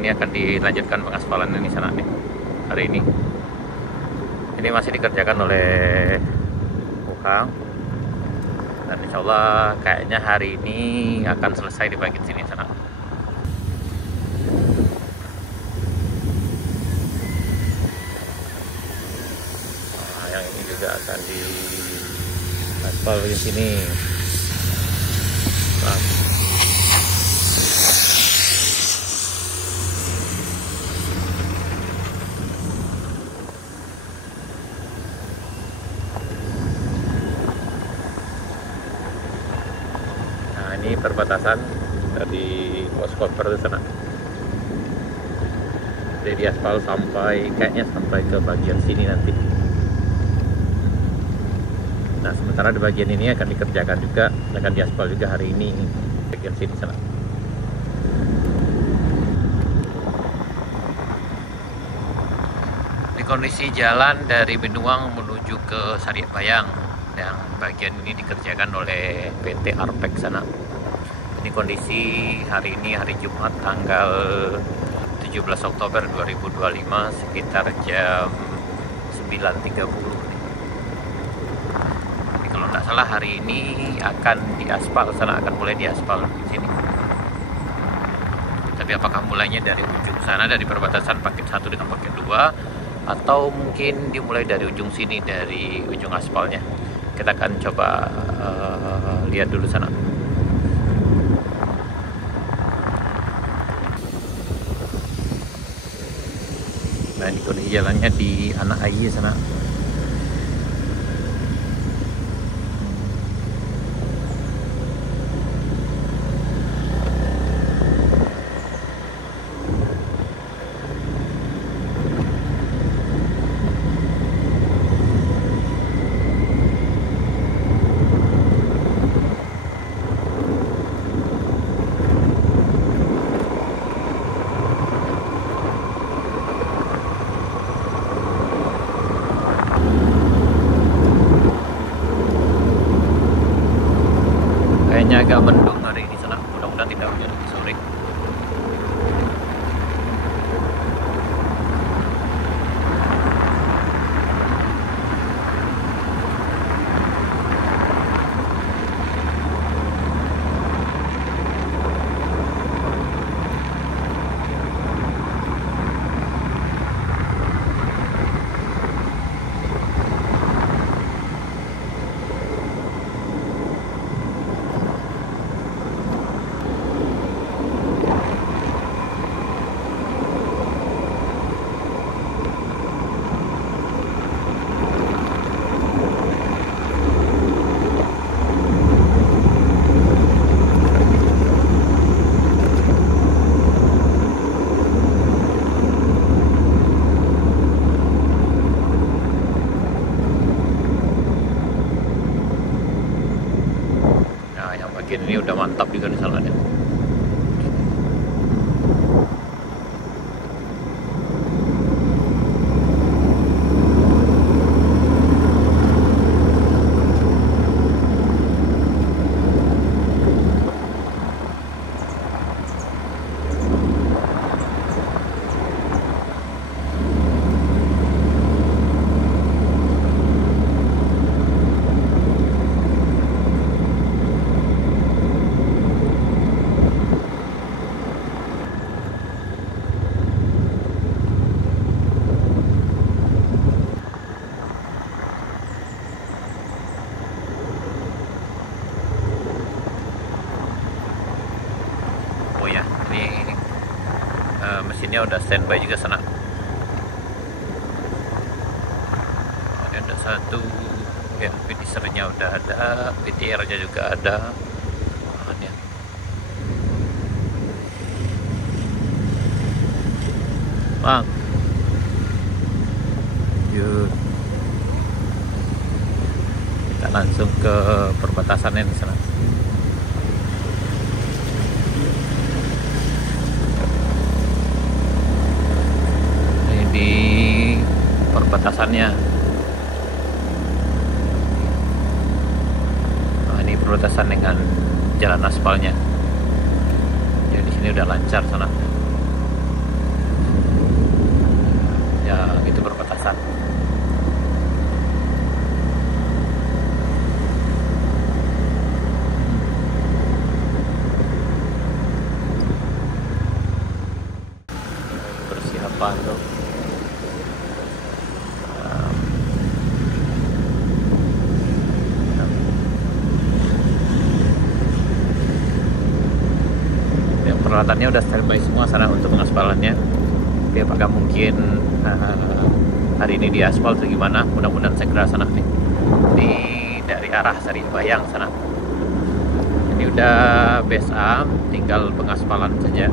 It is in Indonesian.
ini akan dilanjutkan pengaspalan ini sana nih hari ini. Ini masih dikerjakan oleh Bukang, dan insya Allah kayaknya hari ini akan selesai di bagian sini sana. Nah, yang ini juga akan di aspal bagian sini. Nah, ini perbatasan dari Moskover di sana. Jadi di aspal kayaknya sampai ke bagian sini nanti. Nah, sementara di bagian ini akan dikerjakan juga, akan diaspal juga hari ini bagian sini sana. Di kondisi jalan dari Benuang menuju ke Sariabayang, yang bagian ini dikerjakan oleh PT Arpek sana. Ini kondisi hari ini hari Jumat tanggal 17 Oktober 2025 sekitar jam 9.30. Jadi kalau nggak salah hari ini akan diaspal sana, akan mulai diaspal di sini. Tapi apakah mulainya dari ujung sana, dari perbatasan paket 1 dengan paket 2, atau mungkin dimulai dari ujung sini, dari ujung aspalnya? Kita akan coba lihat dulu sana. Nah, ini kondisi jalannya di Anak Ayi sana. Kayaknya agak mendung hari ini sana, mudah-mudahan tidak hujan di sore. Ini udah mantap juga di sana. Mesinnya udah standby juga sana. Ini ada satu, ya, finishernya udah ada, PTR-nya juga ada. Bang, yuk kita langsung ke perbatasannya di sana. Di perbatasannya. Nah, ini perbatasan dengan jalan aspalnya. Jadi di sini udah lancar sana. ya itu berbatasan. Persiapan tuh ya, peralatannya udah standby semua sana untuk pengaspalannya. Tapi apakah mungkin hari ini di aspal atau gimana, mudah-mudahan segera sana nih di dari arah Sari Bayang sana. Ini udah base up, tinggal pengaspalan saja.